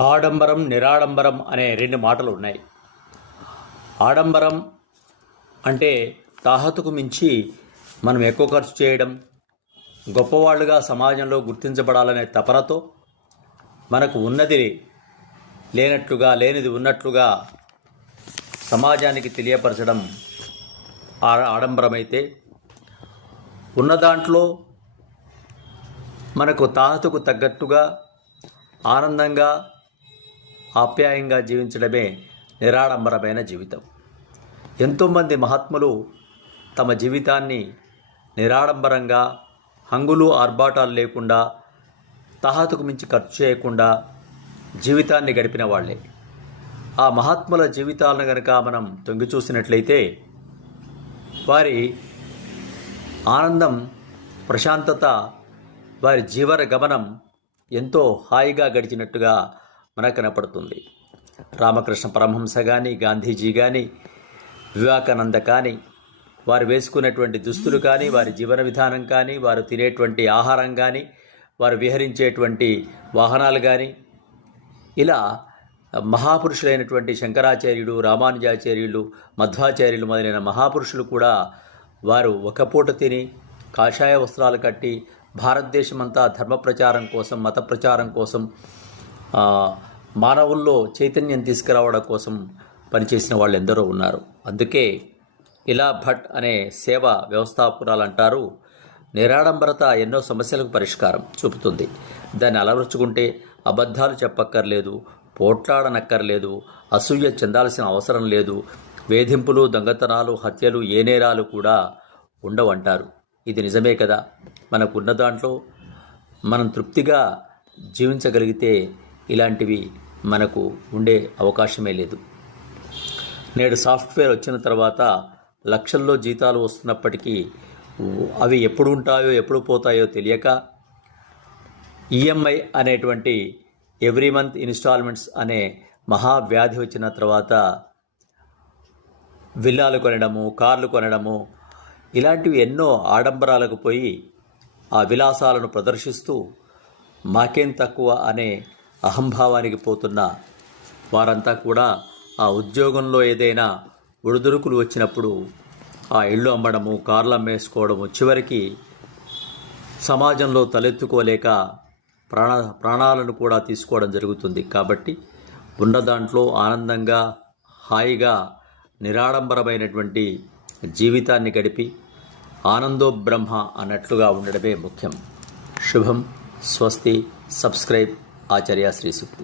ఆడంబరం నిరాడంబరం అనే రెండు మాటలు ఉన్నాయి ఆడంబరం అంటే తాహతుకు మించి మనం ఎక్కువ ఖర్చు చేయడం గొప్పవాళ్ళుగా సమాజంలో గుర్తించబడాలనే తపనతో మనకు ఉన్నది లేనట్లుగా లేనిది ఉన్నట్లుగా సమాజానికి తెలియపరచడం ఆడంబరమైతే ఉన్న దాంట్లో మనకు తాహతుకు తగ్గట్టుగా ఆనందంగా ఆప్యాయంగా జీవించడమే నిరాడంబరమైన జీవితం. ఎంతోమంది మహాత్ములు తమ జీవితాన్ని నిరాడంబరంగా హంగులు ఆర్భాటాలు లేకుండా తహాతుకు మించి ఖర్చు చేయకుండా జీవితాన్ని గడిపిన వాళ్ళే. ఆ మహాత్ముల జీవితాలను కనుక మనం తొంగి చూసినట్లయితే వారి ఆనందం ప్రశాంతత వారి జీవన గమనం ఎంతో హాయిగా గడిచినట్టుగా మనకు కనపడుతుంది. రామకృష్ణ పరమహంస కానీ గాంధీజీ కానీ వివేకానంద కానీ వారు వేసుకునేటువంటి దుస్తులు కానీ వారి జీవన విధానం కానీ వారు తినేటువంటి ఆహారం కానీ వారు విహరించేటువంటి వాహనాలు కానీ ఇలా మహాపురుషులైనటువంటి శంకరాచార్యుడు రామానుజాచార్యులు మధ్వాచార్యులు మొదలైన మహాపురుషులు కూడా వారు ఒక పూట తిని కాషాయ వస్త్రాలు కట్టి భారతదేశమంతా ధర్మ ప్రచారం కోసం మత ప్రచారం కోసం మానవుల్లో చైతన్యం తీసుకురావడం కోసం పనిచేసిన వాళ్ళు ఎందరో ఉన్నారు. అందుకే ఇలా భట్ అనే సేవ వ్యవస్థాపకురాలు అంటారు. నిరాడంబరత ఎన్నో సమస్యలకు పరిష్కారం చూపుతుంది. దాన్ని అలవరుచుకుంటే అబద్ధాలు చెప్పక్కర్లేదు పోట్లాడనక్కర్లేదు అసూయ చెందాల్సిన అవసరం లేదు వేధింపులు దొంగతనాలు హత్యలు ఏ నేరాలు కూడా ఉండవంటారు. ఇది నిజమే కదా? మనకున్న దాంట్లో మనం తృప్తిగా జీవించగలిగితే ఇలాంటివి మనకు ఉండే అవకాశమే లేదు. నేడు సాఫ్ట్వేర్ వచ్చిన తర్వాత లక్షల్లో జీతాలు వస్తున్నప్పటికీ అవి ఎప్పుడు ఉంటాయో ఎప్పుడు పోతాయో తెలియక ఈఎంఐ అనేటువంటి ఎవ్రీ మంత్ ఇన్స్టాల్మెంట్స్ అనే మహావ్యాధి వచ్చిన తర్వాత విల్లాలు కొనడము కార్లు కొనడము ఇలాంటివి ఎన్నో ఆడంబరాలకు పోయి ఆ విలాసాలను ప్రదర్శిస్తూ మాకేం తక్కువ అనే అహంభావానికి పోతున్న వారంతా కూడా ఆ ఉద్యోగంలో ఏదైనా ఒడిదుడుకులు వచ్చినప్పుడు ఆ ఇళ్ళు అమ్మడము కార్లు అమ్మేసుకోవడము చివరికి సమాజంలో తలెత్తుకోలేక ప్రాణ ప్రాణాలను కూడా తీసుకోవడం జరుగుతుంది. కాబట్టి ఉన్న దాంట్లో ఆనందంగా హాయిగా నిరాడంబరమైనటువంటి జీవితాన్ని గడిపి ఆనందో బ్రహ్మ అన్నట్లుగా ఉండడమే ముఖ్యం. శుభం. స్వస్తి. సబ్స్క్రైబ్. ఆచార్య శ్రీ